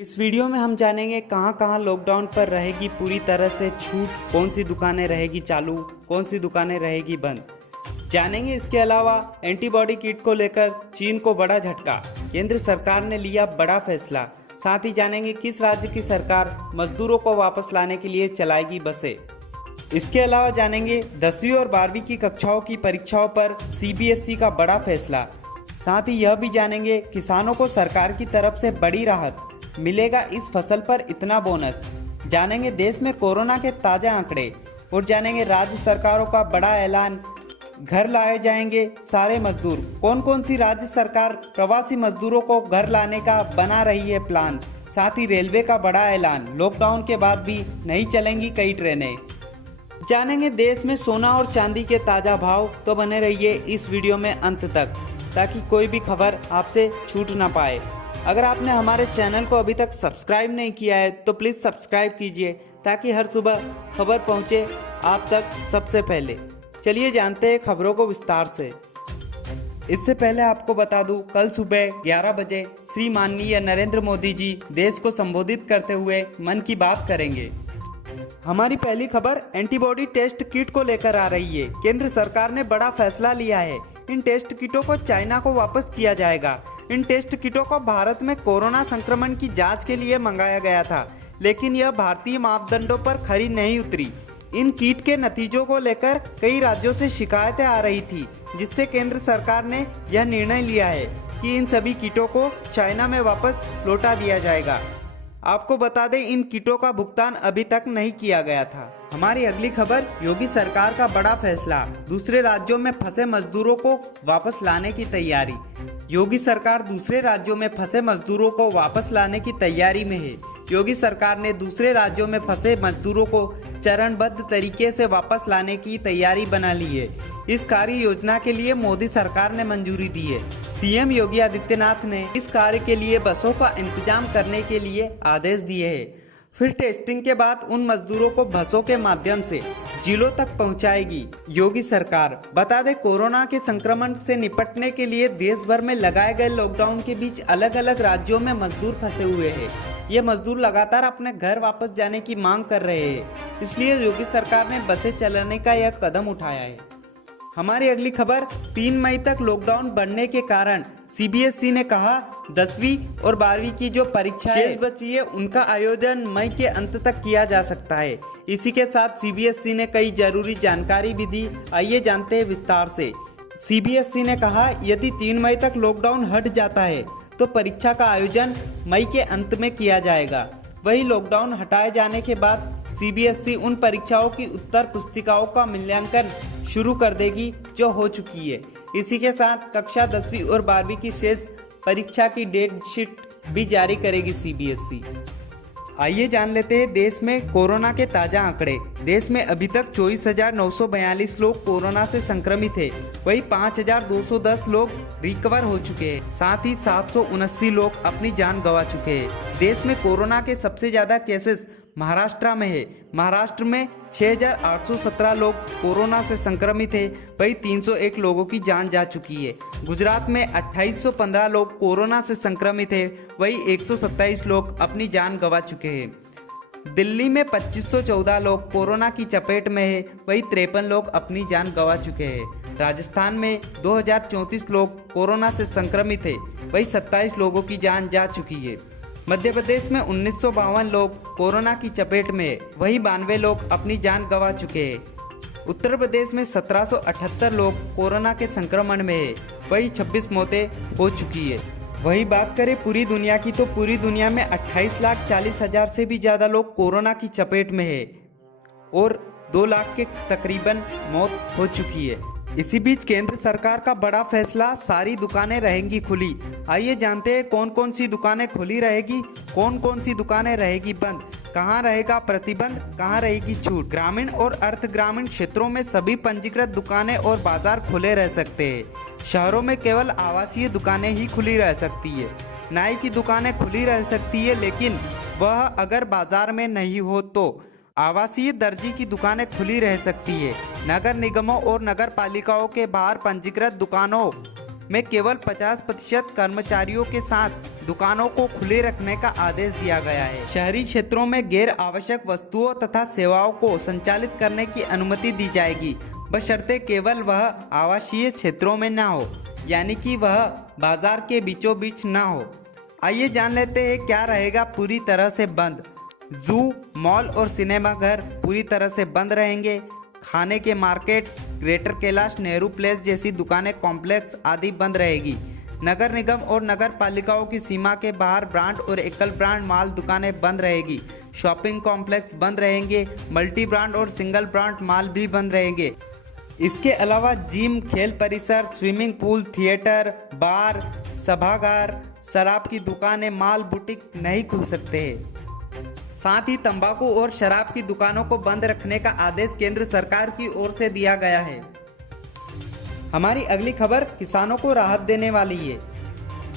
इस वीडियो में हम जानेंगे कहां कहां लॉकडाउन पर रहेगी पूरी तरह से छूट, कौन सी दुकानें रहेगी चालू, कौन सी दुकानें रहेगी बंद। जानेंगे इसके अलावा एंटीबॉडी किट को लेकर चीन को बड़ा झटका, केंद्र सरकार ने लिया बड़ा फैसला। साथ ही जानेंगे किस राज्य की सरकार मजदूरों को वापस लाने के लिए चलाएगी बसें। इसके अलावा जानेंगे 10वीं और 12वीं की कक्षाओं की परीक्षाओं पर सीबीएसई का बड़ा फैसला। साथ ही यह भी जानेंगे किसानों को सरकार की तरफ से बड़ी राहत, मिलेगा इस फसल पर इतना बोनस। जानेंगे देश में कोरोना के ताज़ा आंकड़े और जानेंगे राज्य सरकारों का बड़ा ऐलान, घर लाए जाएंगे सारे मजदूर। कौन कौन सी राज्य सरकार प्रवासी मजदूरों को घर लाने का बना रही है प्लान। साथ ही रेलवे का बड़ा ऐलान, लॉकडाउन के बाद भी नहीं चलेंगी कई ट्रेनें। जानेंगे देश में सोना और चांदी के ताज़ा भाव। तो बने रहिए इस वीडियो में अंत तक ताकि कोई भी खबर आपसे छूट ना पाए। अगर आपने हमारे चैनल को अभी तक सब्सक्राइब नहीं किया है तो प्लीज़ सब्सक्राइब कीजिए ताकि हर सुबह खबर पहुंचे आप तक सबसे पहले। चलिए जानते हैं खबरों को विस्तार से। इससे पहले आपको बता दूं, कल सुबह 11 बजे श्री माननीय नरेंद्र मोदी जी देश को संबोधित करते हुए मन की बात करेंगे। हमारी पहली खबर एंटीबॉडी टेस्ट किट को लेकर आ रही है। केंद्र सरकार ने बड़ा फैसला लिया है। इन टेस्ट किटों को चाइना को वापस किया जाएगा। इन टेस्ट किटों को भारत में कोरोना संक्रमण की जांच के लिए मंगाया गया था, लेकिन यह भारतीय मापदंडों पर खरी नहीं उतरी। इन किट के नतीजों को लेकर कई राज्यों से शिकायतें आ रही थी, जिससे केंद्र सरकार ने यह निर्णय लिया है कि इन सभी किटों को चाइना में वापस लौटा दिया जाएगा। आपको बता दें, इन किटों का भुगतान अभी तक नहीं किया गया था। हमारी अगली खबर, योगी सरकार का बड़ा फैसला, दूसरे राज्यों में फंसे मजदूरों को वापस लाने की तैयारी। योगी सरकार दूसरे राज्यों में फंसे मजदूरों को वापस लाने की तैयारी में है। योगी सरकार ने दूसरे राज्यों में फंसे मजदूरों को चरणबद्ध तरीके से वापस लाने की तैयारी बना ली है। इस कार्य योजना के लिए मोदी सरकार ने मंजूरी दी है। सीएम योगी आदित्यनाथ ने इस कार्य के लिए बसों का इंतजाम करने के लिए आदेश दिए हैं। फिर टेस्टिंग के बाद उन मजदूरों को बसों के माध्यम से जिलों तक पहुंचाएगी योगी सरकार। बता दें, कोरोना के संक्रमण से निपटने के लिए देश भर में लगाए गए लॉकडाउन के बीच अलग अलग राज्यों में मजदूर फंसे हुए हैं। ये मजदूर लगातार अपने घर वापस जाने की मांग कर रहे हैं, इसलिए योगी सरकार ने बसें चलाने का यह कदम उठाया है। हमारी अगली खबर, 3 मई तक लॉकडाउन बढ़ने के कारण सीबीएसई ने कहा 10वीं और 12वीं की जो परीक्षाएं शेष बची है उनका आयोजन मई के अंत तक किया जा सकता है। इसी के साथ सीबीएसई ने कई जरूरी जानकारी भी दी। आइए जानते हैं विस्तार से। सीबीएसई ने कहा, यदि 3 मई तक लॉकडाउन हट जाता है तो परीक्षा का आयोजन मई के अंत में किया जाएगा। वही लॉकडाउन हटाए जाने के बाद सीबीएसई उन परीक्षाओं की उत्तर पुस्तिकाओं का मूल्यांकन शुरू कर देगी जो हो चुकी है। इसी के साथ कक्षा 10वीं और 12वीं की शेष परीक्षा की डेट शीट भी जारी करेगी सीबीएसई। आइए जान लेते हैं देश में कोरोना के ताज़ा आंकड़े। देश में अभी तक 24,942 लोग कोरोना से संक्रमित हैं। वहीं 5,210 लोग रिकवर हो चुके हैं। साथ ही 779 लोग अपनी जान गंवा चुके हैं। देश में कोरोना के सबसे ज़्यादा केसेस महाराष्ट्र में है। महाराष्ट्र में 6,817 लोग कोरोना से संक्रमित है। वहीं 301 लोगों की जान जा चुकी है। गुजरात में 2815 लोग कोरोना से संक्रमित है। वहीं 127 लोग अपनी जान गंवा चुके हैं। दिल्ली में 2514 लोग कोरोना की चपेट में है। वहीं 53 लोग अपनी जान गंवा चुके हैं। राजस्थान में 2034 लोग कोरोना से संक्रमित है। वहीं 27 लोगों की जान जा चुकी है। मध्य प्रदेश में 1952 लोग कोरोना की चपेट में है। वहीं 92 लोग अपनी जान गंवा चुके हैं। उत्तर प्रदेश में 1778 लोग कोरोना के संक्रमण में है। वहीं 26 मौतें हो चुकी है। वही बात करें पूरी दुनिया की, तो पूरी दुनिया में 28,40,000 से भी ज़्यादा लोग कोरोना की चपेट में है और 2 लाख के तकरीबन मौत हो चुकी है। इसी बीच केंद्र सरकार का बड़ा फैसला, सारी दुकानें रहेंगी खुली। आइए जानते हैं कौन कौन सी दुकानें खुली रहेगी, कौन कौन सी दुकानें रहेगी बंद, कहां रहेगा प्रतिबंध, कहां रहेगी छूट। ग्रामीण और अर्ध ग्रामीण क्षेत्रों में सभी पंजीकृत दुकानें और बाजार खुले रह सकते हैं। शहरों में केवल आवासीय दुकानें ही खुली रह सकती है। नाई की दुकानें खुली रह सकती है, लेकिन वह अगर बाजार में नहीं हो तो। आवासीय दर्जी की दुकानें खुली रह सकती है। नगर निगमों और नगर पालिकाओं के बाहर पंजीकृत दुकानों में केवल 50% कर्मचारियों के साथ दुकानों को खुले रखने का आदेश दिया गया है। शहरी क्षेत्रों में गैर आवश्यक वस्तुओं तथा सेवाओं को संचालित करने की अनुमति दी जाएगी, बशर्ते केवल वह आवासीय क्षेत्रों में ना हो, यानी कि वह बाजार के बीचों बीच ना हो। आइए जान लेते हैं क्या रहेगा पूरी तरह से बंद। जू, मॉल और सिनेमाघर पूरी तरह से बंद रहेंगे। खाने के market, greater Kailash Nehru place जैसी दुकानें, कॉम्प्लेक्स आदि बंद रहेगी। नगर निगम और नगर पालिकाओं की सीमा के बाहर ब्रांड और एकल ब्रांड माल दुकानें बंद रहेगी। शॉपिंग कॉम्प्लेक्स बंद रहेंगे। मल्टी ब्रांड और सिंगल ब्रांड माल भी बंद रहेंगे। इसके अलावा जिम, खेल परिसर, स्विमिंग पूल, थिएटर, बार, सभागार, शराब की दुकानें, माल बुटीक नहीं खुल सकते हैं। साथ ही तंबाकू और शराब की दुकानों को बंद रखने का आदेश केंद्र सरकार की ओर से दिया गया है। हमारी अगली खबर किसानों को राहत देने वाली है।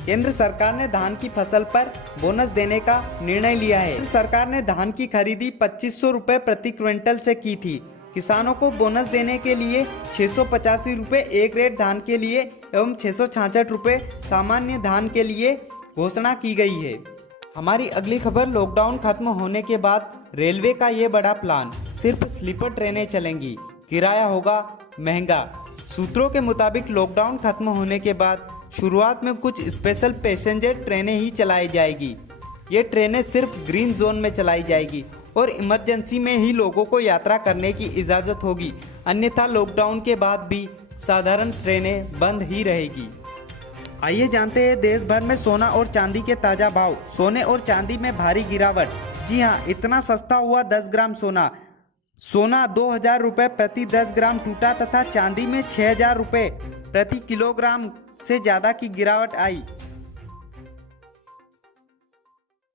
केंद्र सरकार ने धान की फसल पर बोनस देने का निर्णय लिया है। केंद्र सरकार ने धान की खरीदी 2500 रुपये प्रति क्विंटल से की थी। किसानों को बोनस देने के लिए 685 रुपये ए ग्रेड धान के लिए एवं 666 रुपये सामान्य धान के लिए घोषणा की गई है। हमारी अगली खबर, लॉकडाउन खत्म होने के बाद रेलवे का ये बड़ा प्लान, सिर्फ स्लीपर ट्रेनें चलेंगी, किराया होगा महंगा। सूत्रों के मुताबिक लॉकडाउन खत्म होने के बाद शुरुआत में कुछ स्पेशल पैसेंजर ट्रेनें ही चलाई जाएगी। ये ट्रेनें सिर्फ ग्रीन जोन में चलाई जाएगी और इमरजेंसी में ही लोगों को यात्रा करने की इजाज़त होगी, अन्यथा लॉकडाउन के बाद भी साधारण ट्रेनें बंद ही रहेगी। आइए जानते हैं देश भर में सोना और चांदी के ताज़ा भाव। सोने और चांदी में भारी गिरावट। जी हाँ, इतना सस्ता हुआ 10 ग्राम सोना। सोना 2000 रुपये प्रति 10 ग्राम टूटा तथा चांदी में 6000 रुपये प्रति किलोग्राम से ज़्यादा की गिरावट आई।